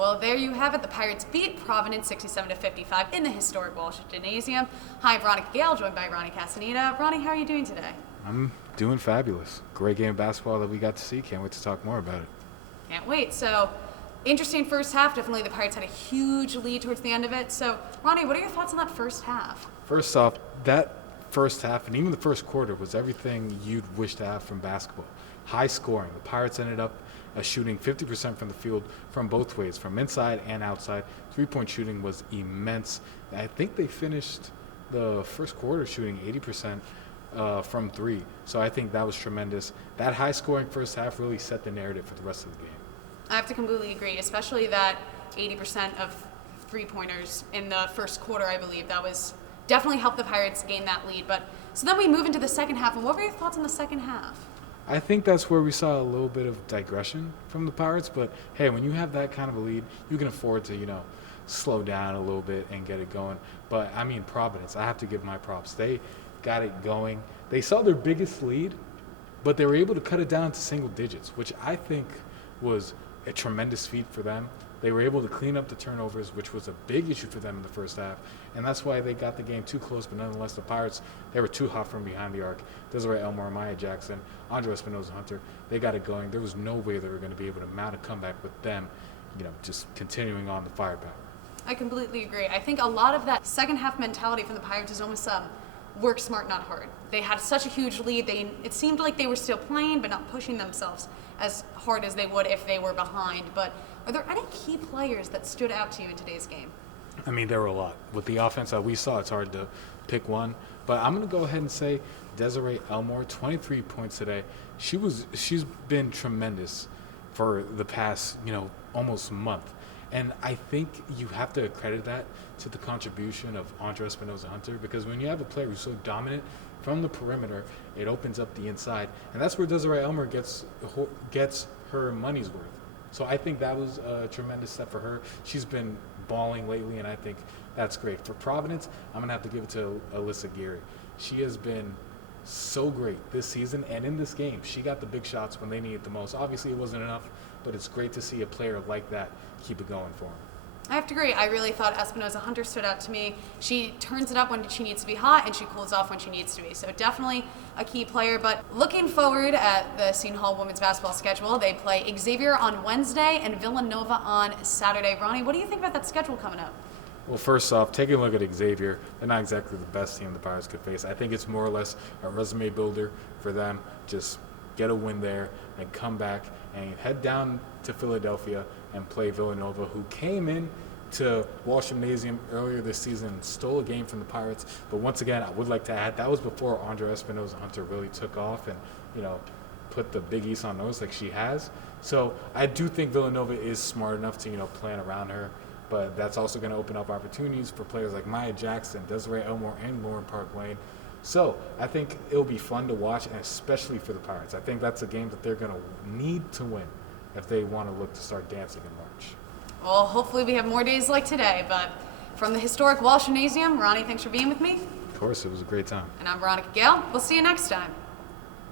Well, there you have it. The Pirates beat Providence 67-55 in the historic Walsh Gymnasium. Hi, I'm Veronica Gail, joined by Ronny Castenada. Ronny, how are you doing today? I'm doing fabulous. Great game of basketball that we got to see. Can't wait to talk more about it. Can't wait. So, interesting first half. Definitely the Pirates had a huge lead towards the end of it. So, Ronny, what are your thoughts on that first half? First off, that first half and even the first quarter was everything you'd wish to have from basketball. High scoring. The Pirates ended up shooting 50% from the field from both ways, from inside and outside. Three-point shooting was immense. I think they finished the first quarter shooting 80% from three. So I think that was tremendous. That high-scoring first half really set the narrative for the rest of the game. I have to completely agree, especially that 80% of three-pointers in the first quarter, I believe. That was definitely helped the Pirates gain that lead. But so then we move into the second half. And what were your thoughts on the second half? I think that's where we saw a little bit of digression from the Pirates. But, hey, when you have that kind of a lead, you can afford to, slow down a little bit and get it going. But, I mean, Providence, I have to give my props. They got it going. They saw their biggest lead, but they were able to cut it down to single digits, which I think was a tremendous feat for them. They were able to clean up the turnovers, which was a big issue for them in the first half, and that's why they got the game too close. But nonetheless, the Pirates, they were too hot from behind the arc. Desiree Elmore, Maya Jackson, Andre Espinoza-Hunter, they got it going. There was no way they were going to be able to mount a comeback with them, just continuing on the firepower. I completely agree. I think a lot of that second half mentality from the Pirates is almost work smart, not hard. They had such a huge lead. It seemed like they were still playing, but not pushing themselves as hard as they would if they were behind. But are there any key players that stood out to you in today's game? I mean, there were a lot. With the offense that we saw, it's hard to pick one. But I'm going to go ahead and say Desiree Elmore, 23 points today. She's been tremendous for the past, almost month. And I think you have to accredit that to the contribution of Andre Espinoza-Hunter, because when you have a player who's so dominant from the perimeter, it opens up the inside. And that's where Desiree Elmore gets her money's worth. So I think that was a tremendous step for her. She's been balling lately, and I think that's great. For Providence, I'm going to have to give it to Alyssa Geary. She has been so great this season, and in this game, she got the big shots when they needed the most. Obviously, it wasn't enough, but it's great to see a player like that keep it going for them. I have to agree. I really thought Espinoza-Hunter stood out to me. She turns it up when she needs to be hot, and she cools off when she needs to be. So definitely a key player. But looking forward at the Seton Hall women's basketball schedule, they play Xavier on Wednesday and Villanova on Saturday. Ronny, what do you think about that schedule coming up? Well, first off, taking a look at Xavier, they're not exactly the best team the Pirates could face. I think it's more or less a resume builder for them. Just get a win there and come back and head down to Philadelphia and play Villanova, who came in to Walsh Gymnasium earlier this season and stole a game from the Pirates. But once again, I would like to add, that was before Andre Espinoza-Hunter really took off and, put the Big East on notice like she has. So I do think Villanova is smart enough to, plan around her. But that's also going to open up opportunities for players like Maya Jackson, Desiree Elmore, and Lauren Park-Lane. So I think it'll be fun to watch, and especially for the Pirates. I think that's a game that they're going to need to win if they want to look to start dancing in March. Well, hopefully we have more days like today. But from the historic Walsh Gymnasium, Ronny, thanks for being with me. Of course, it was a great time. And I'm Veronica Gail. We'll see you next time.